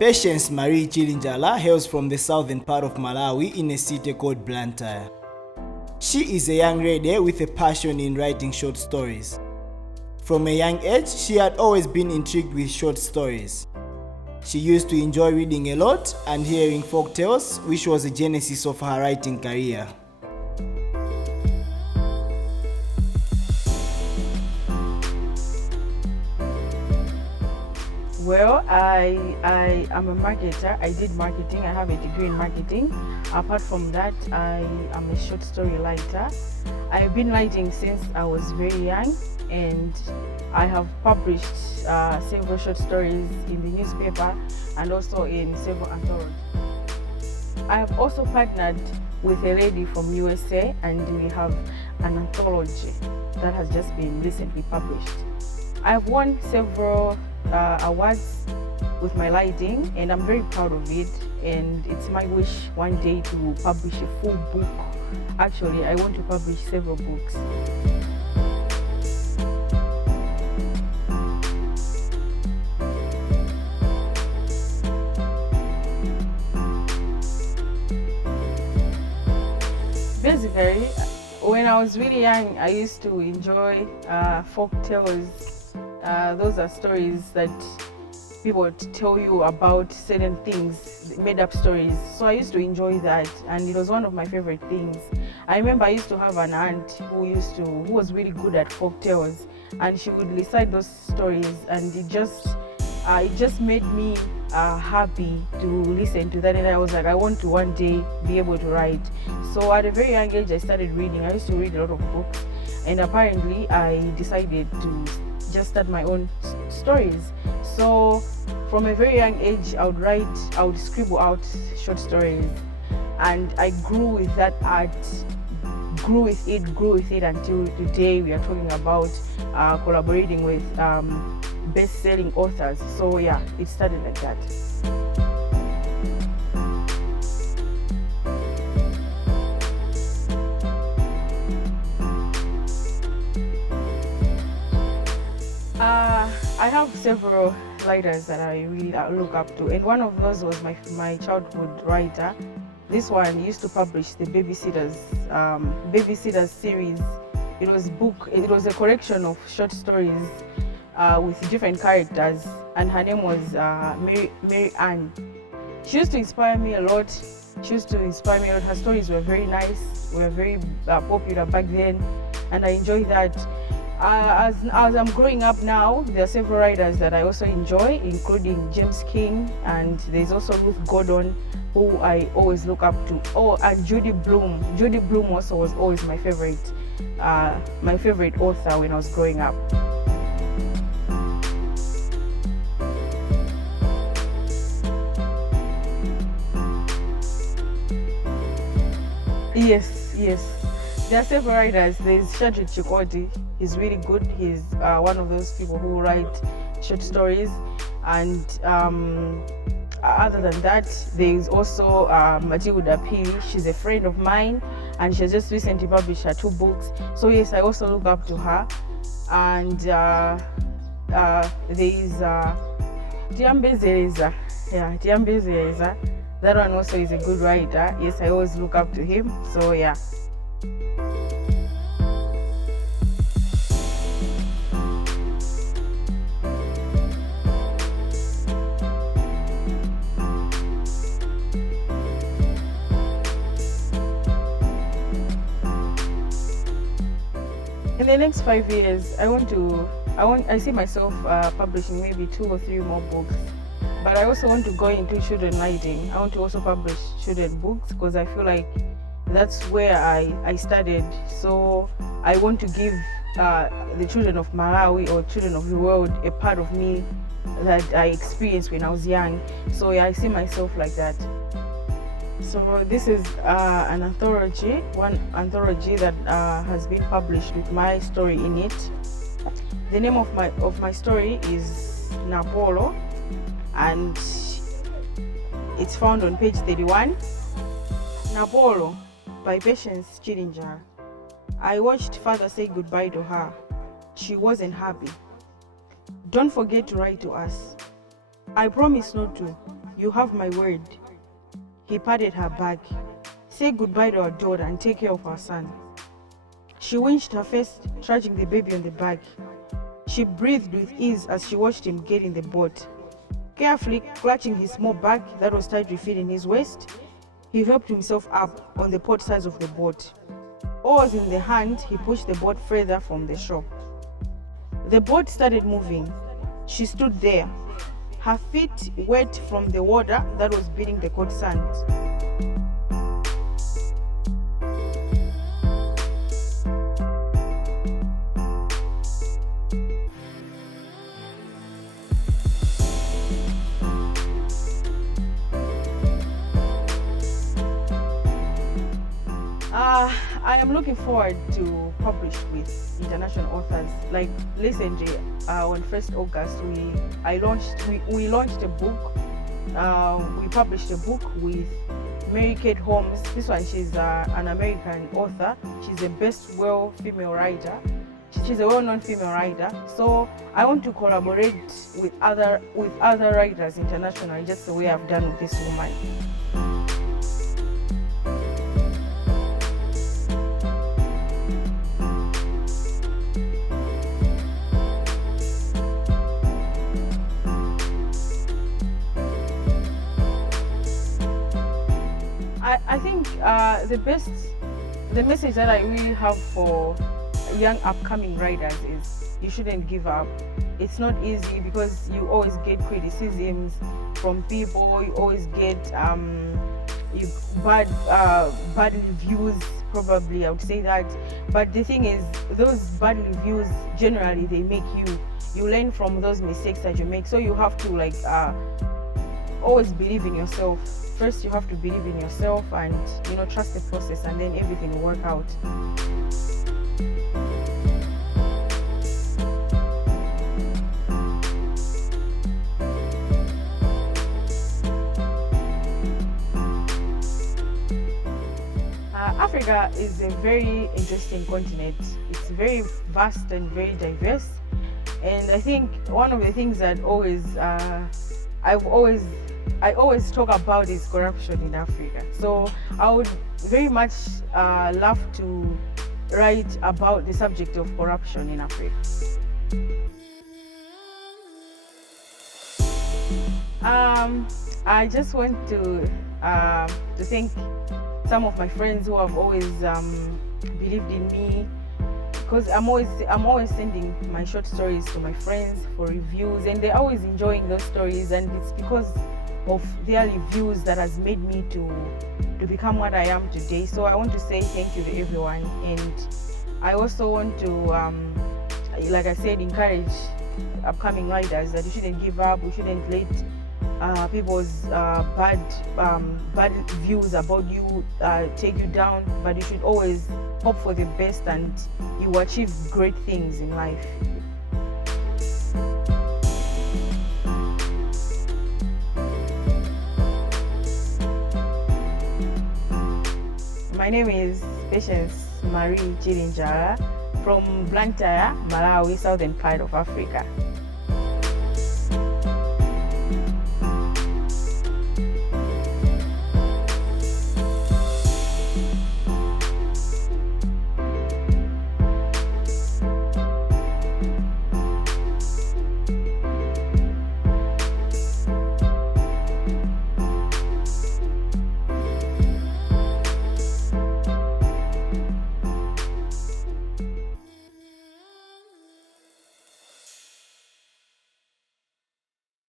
Patience Marie Chilinjala hails from the southern part of Malawi in a city called Blantyre. She is a young lady with a passion in writing short stories. From a young age, she had always been intrigued with short stories. She used to enjoy reading a lot and hearing folk tales, which was the genesis of her writing career. Well, I am a marketer. I did marketing. I have a degree in marketing. Apart from that, I am a short story writer. I've been writing since I was very young, and I have published several short stories in the newspaper and also in several anthologies. I have also partnered with a lady from USA, and we have an anthology that has just been recently published. I've won several awards with my writing, and I'm very proud of it, and it's my wish one day to publish a full book. Actually, I want to publish several books. Basically, when I was really young, I used to enjoy folk tales. Those are stories that people tell you about certain things, made up stories. So I used to enjoy that, and it was one of my favorite things. I remember I used to have an aunt who was really good at folk tales, and she would recite those stories, and it just made me happy to listen to that. And I was like, I want to one day be able to write. So at a very young age, I started reading. I used to read a lot of books, and apparently I decided to just start my own stories. So from a very young age, I would scribble out short stories, and I grew with that art, grew with it until today. We are talking about collaborating with best-selling authors. So yeah, it started like that. I have several writers that I really look up to, and one of those was my childhood writer. This one used to publish the Babysitters series. It was a collection of short stories with different characters, and her name was Mary Ann. She used to inspire me a lot. Her stories were very nice, were very popular back then, and I enjoyed that. As I'm growing up now, there are several writers that I also enjoy, including James King, and there's also Ruth Gordon, who I always look up to. Oh, and Judy Blume. Judy Blume also was always my favorite author when I was growing up. Yes. There are several writers. There's Shadrach Chikoti. He's really good. He's one of those people who write short stories. And other than that, there's also Matilda Piri. She's a friend of mine, and she has just recently published her 2 books. So yes, I also look up to her. And there is Tiambe Zereza. Yeah, Tiambe Zereza. That one also is a good writer. Yes, I always look up to him. So yeah. In the next 5 years, I see myself publishing maybe 2 or 3 more books. But I also want to go into children writing. I want to also publish children books, because I feel like that's where I started. So I want to give the children of Malawi or children of the world a part of me that I experienced when I was young. So yeah, I see myself like that. So this is one anthology that has been published with my story in it. The name of my story is Napolo, and it's found on page 31. Napolo by Patience Chilinjala. I watched father say goodbye to her. She wasn't happy. Don't forget to write to us. I promise not to. you have my word. He patted her back. Say goodbye to our daughter and take care of our son. She winched her face, trudging the baby on the back. She breathed with ease as she watched him get in the boat. Carefully clutching his small bag that was tightly fitting his waist, he helped himself up on the port sides of the boat. Oars in the hand, he pushed the boat further from the shore. The boat started moving. She stood there, her feet wet from the water that was beating the cold sand. I am looking forward to publish with international authors. Like recently, on 1st August, we launched a book. We published a book with Mary Kate Holmes. This one, she's an American author. She's a best-well female writer. She's a well-known female writer. So I want to collaborate with other writers internationally, just the way I've done with this woman. I think the message that I really have for young upcoming writers is you shouldn't give up. It's not easy because you always get criticisms from people, you always get bad reviews, probably I would say that. But the thing is, those bad reviews generally they make you learn from those mistakes that you make. So you have to always believe in yourself. First, you have to believe in yourself and trust the process, and then everything will work out. Africa is a very interesting continent. It's very vast and very diverse, and I think one of the things that I always talk about is corruption in Africa. So I would very much love to write about the subject of corruption in Africa. I just want to thank some of my friends who have always believed in me, because I'm always sending my short stories to my friends for reviews, and they're always enjoying those stories, and it's because of their reviews that has made me to become what I am today. So I want to say thank you to everyone, and I also want to like I said, encourage upcoming writers that you shouldn't give up. We shouldn't let people's bad views about you take you down, but you should always hope for the best and you will achieve great things in life. My name is Patience Marie Chirinjara from Blantyre, Malawi, southern part of Africa.